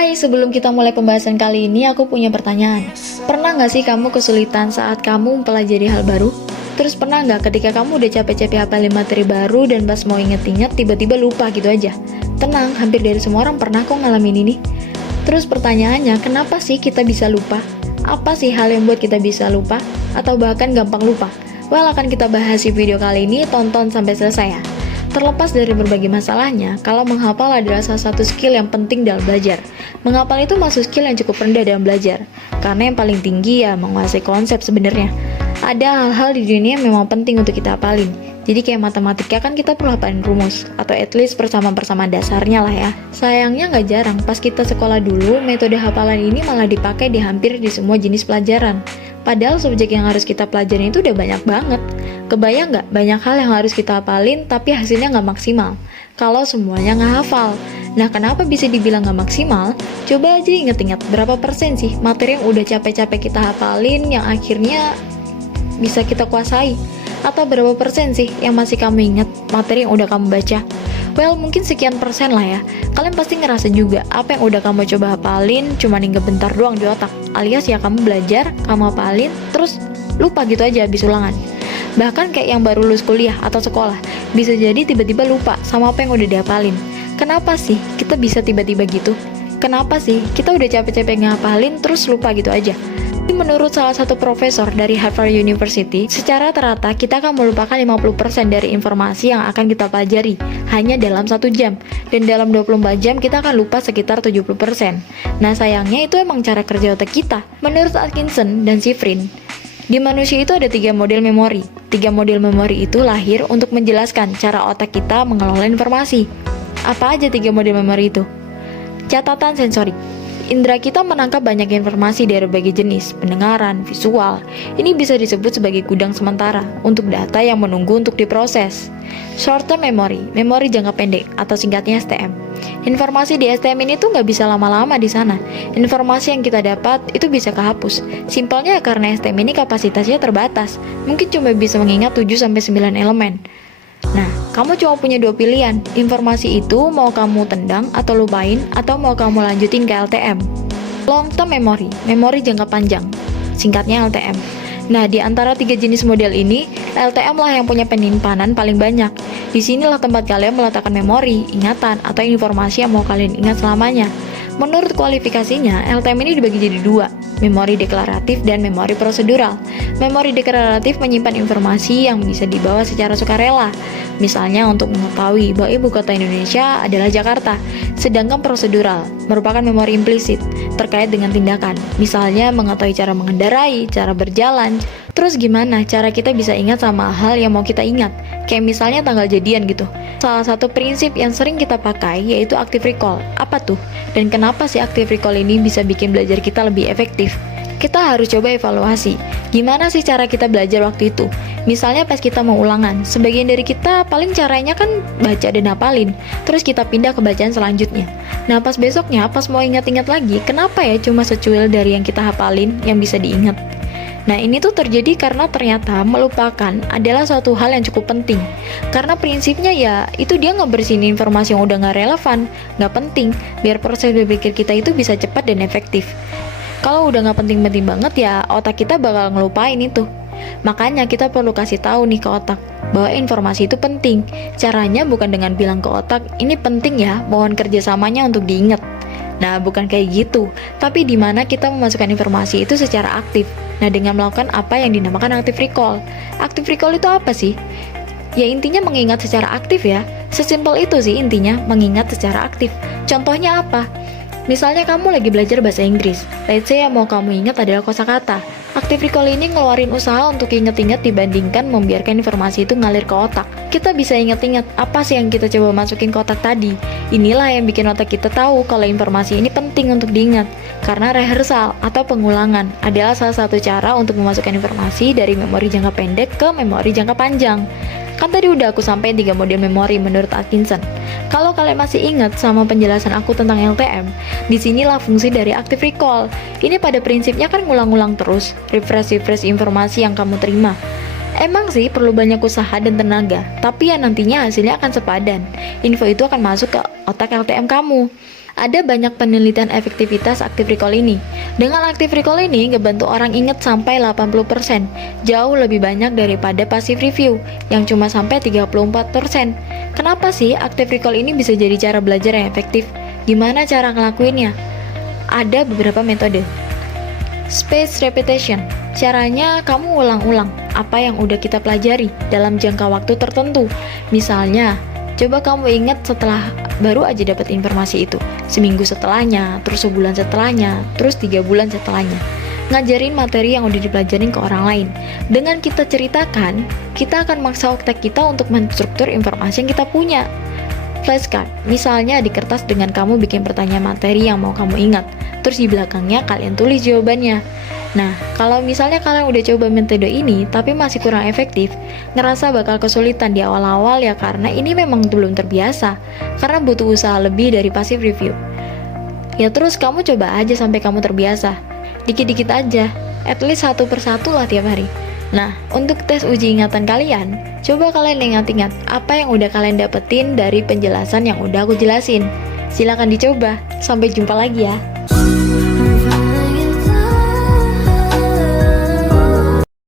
Hai, sebelum kita mulai pembahasan kali ini, aku punya pertanyaan. Pernah nggak sih kamu kesulitan saat kamu mempelajari hal baru? Terus pernah nggak ketika kamu udah capek-capek hafalin materi baru dan pas mau inget-inget tiba-tiba lupa gitu aja? Tenang, hampir dari semua orang pernah kok ngalamin ini. Terus pertanyaannya, kenapa sih kita bisa lupa? Apa sih hal yang buat kita bisa lupa? Atau bahkan gampang lupa? Well, akan kita bahas di video kali ini, tonton sampai selesai ya. Terlepas dari berbagai masalahnya, kalau menghafal adalah salah satu skill yang penting dalam belajar. Menghafal itu masuk skill yang cukup rendah dalam belajar, karena yang paling tinggi ya menguasai konsep sebenarnya. Ada hal-hal di dunia yang memang penting untuk kita hafalin. Jadi kayak matematika kan kita perlu hafalin rumus, atau at least persamaan-persamaan dasarnya lah ya. Sayangnya nggak jarang, pas kita sekolah dulu, metode hafalan ini malah dipakai di hampir di semua jenis pelajaran. Padahal subjek yang harus kita pelajarin itu udah banyak banget. Kebayang nggak banyak hal yang harus kita hafalin tapi hasilnya nggak maksimal kalau semuanya nggak hafal. Nah, kenapa bisa dibilang nggak maksimal? Coba aja inget-inget berapa persen sih materi yang udah capek-capek kita hafalin yang akhirnya bisa kita kuasai? Atau berapa persen sih yang masih kamu ingat materi yang udah kamu baca? Well, mungkin sekian persen lah ya. Kalian pasti ngerasa juga apa yang udah kamu coba hafalin cuma hingga bentar doang di otak. Alias ya kamu belajar, kamu hafalin, terus lupa gitu aja habis ulangan. Bahkan kayak yang baru lulus kuliah atau sekolah, bisa jadi tiba-tiba lupa sama apa yang udah dihafalin. Kenapa sih kita bisa tiba-tiba gitu? Kenapa sih kita udah capek-capek ngehafalin terus lupa gitu aja? Menurut salah satu profesor dari Harvard University, secara rata kita akan melupakan 50% dari informasi yang akan kita pelajari hanya dalam 1 jam, dan dalam 24 jam kita akan lupa sekitar 70%. Nah, sayangnya itu emang cara kerja otak kita. Menurut Atkinson dan Shiffrin, di manusia itu ada 3 model memori. 3 model memori itu lahir untuk menjelaskan cara otak kita mengelola informasi. Apa aja 3 model memori itu? Catatan sensorik. Indra kita menangkap banyak informasi dari berbagai jenis, pendengaran, visual. Ini bisa disebut sebagai gudang sementara untuk data yang menunggu untuk diproses. Short term memory, memori jangka pendek atau singkatnya STM. Informasi di STM ini tuh nggak bisa lama-lama di sana. Informasi yang kita dapat itu bisa kehapus. Simpelnya karena STM ini kapasitasnya terbatas. Mungkin cuma bisa mengingat 7-9 elemen. Nah, kamu cuma punya 2 pilihan. Informasi itu mau kamu tendang atau lupain, atau mau kamu lanjutin ke LTM. Long term memory, memori jangka panjang, singkatnya LTM. Nah, di antara 3 jenis model ini, LTM lah yang punya penyimpanan paling banyak. Disinilah tempat kalian meletakkan memori, ingatan, atau informasi yang mau kalian ingat selamanya. Menurut kualifikasinya, LTM ini dibagi jadi 2, memori deklaratif dan memori prosedural. Memori deklaratif menyimpan informasi yang bisa dibawa secara sukarela, misalnya untuk mengetahui bahwa ibu kota Indonesia adalah Jakarta. Sedangkan prosedural merupakan memori implisit terkait dengan tindakan, misalnya mengetahui cara mengendarai, cara berjalan. Terus gimana cara kita bisa ingat sama hal yang mau kita ingat? Kayak misalnya tanggal jadian gitu. Salah satu prinsip yang sering kita pakai yaitu active recall. Apa tuh? Dan kenapa sih active recall ini bisa bikin belajar kita lebih efektif? Kita harus coba evaluasi. Gimana sih cara kita belajar waktu itu? Misalnya pas kita mau ulangan, sebagian dari kita paling caranya kan baca dan hafalin, terus kita pindah ke bacaan selanjutnya. Nah, pas besoknya, pas mau ingat-ingat lagi, kenapa ya cuma secuil dari yang kita hafalin yang bisa diingat? Nah, ini tuh terjadi karena ternyata melupakan adalah suatu hal yang cukup penting. Karena prinsipnya ya, itu dia ngebersihin informasi yang udah gak relevan, gak penting, biar proses berpikir kita itu bisa cepat dan efektif. Kalau udah gak penting-penting banget ya, otak kita bakal ngelupain itu. Makanya kita perlu kasih tahu nih ke otak bahwa informasi itu penting. Caranya bukan dengan bilang ke otak, ini penting ya, mohon kerjasamanya untuk diingat. Nah, bukan kayak gitu, tapi di mana kita memasukkan informasi itu secara aktif. Nah, dengan melakukan apa yang dinamakan active recall. Active recall itu apa sih? Ya intinya mengingat secara aktif ya. Sesimpel itu sih intinya, mengingat secara aktif. Contohnya apa? Misalnya kamu lagi belajar bahasa Inggris. Let's say yang mau kamu ingat adalah kosakata. Active recall ini ngeluarin usaha untuk inget-inget dibandingkan membiarkan informasi itu ngalir ke otak. Kita bisa inget-inget apa sih yang kita coba masukin ke otak tadi. Inilah yang bikin otak kita tahu kalau informasi ini penting untuk diingat. Karena rehearsal atau pengulangan adalah salah satu cara untuk memasukkan informasi dari memori jangka pendek ke memori jangka panjang. Kan tadi udah aku sampaikan 3 model memori menurut Atkinson. Kalau kalian masih ingat sama penjelasan aku tentang LTM, disinilah fungsi dari active recall. Ini pada prinsipnya kan ngulang-ngulang terus, refresh informasi yang kamu terima. Emang sih perlu banyak usaha dan tenaga, tapi ya nantinya hasilnya akan sepadan. Info itu akan masuk ke otak LTM kamu. Ada banyak penelitian efektivitas active recall ini. Dengan active recall ini ngebantu orang inget sampai 80%, jauh lebih banyak daripada passive review yang cuma sampai 34%. Kenapa sih active recall ini bisa jadi cara belajar yang efektif? Gimana cara ngelakuinnya? Ada beberapa metode. Spaced repetition. Caranya kamu ulang-ulang apa yang udah kita pelajari dalam jangka waktu tertentu. Misalnya, coba kamu ingat setelah baru aja dapat informasi itu, seminggu setelahnya, terus sebulan setelahnya, terus 3 bulan setelahnya. Ngajarin materi yang udah dipelajarin ke orang lain. Dengan kita ceritakan, kita akan maksa otak kita untuk menstruktur informasi yang kita punya. Flashcard, misalnya di kertas dengan kamu bikin pertanyaan materi yang mau kamu ingat, terus di belakangnya kalian tulis jawabannya. Nah, kalau misalnya kalian udah coba metode ini tapi masih kurang efektif, ngerasa bakal kesulitan di awal-awal ya karena ini memang belum terbiasa, karena butuh usaha lebih dari passive review. Ya terus kamu coba aja sampai kamu terbiasa, dikit-dikit aja, at least satu persatu lah tiap hari. Nah, untuk tes uji ingatan kalian, coba kalian ingat-ingat apa yang udah kalian dapetin dari penjelasan yang udah aku jelasin. Silahkan dicoba, sampai jumpa lagi ya.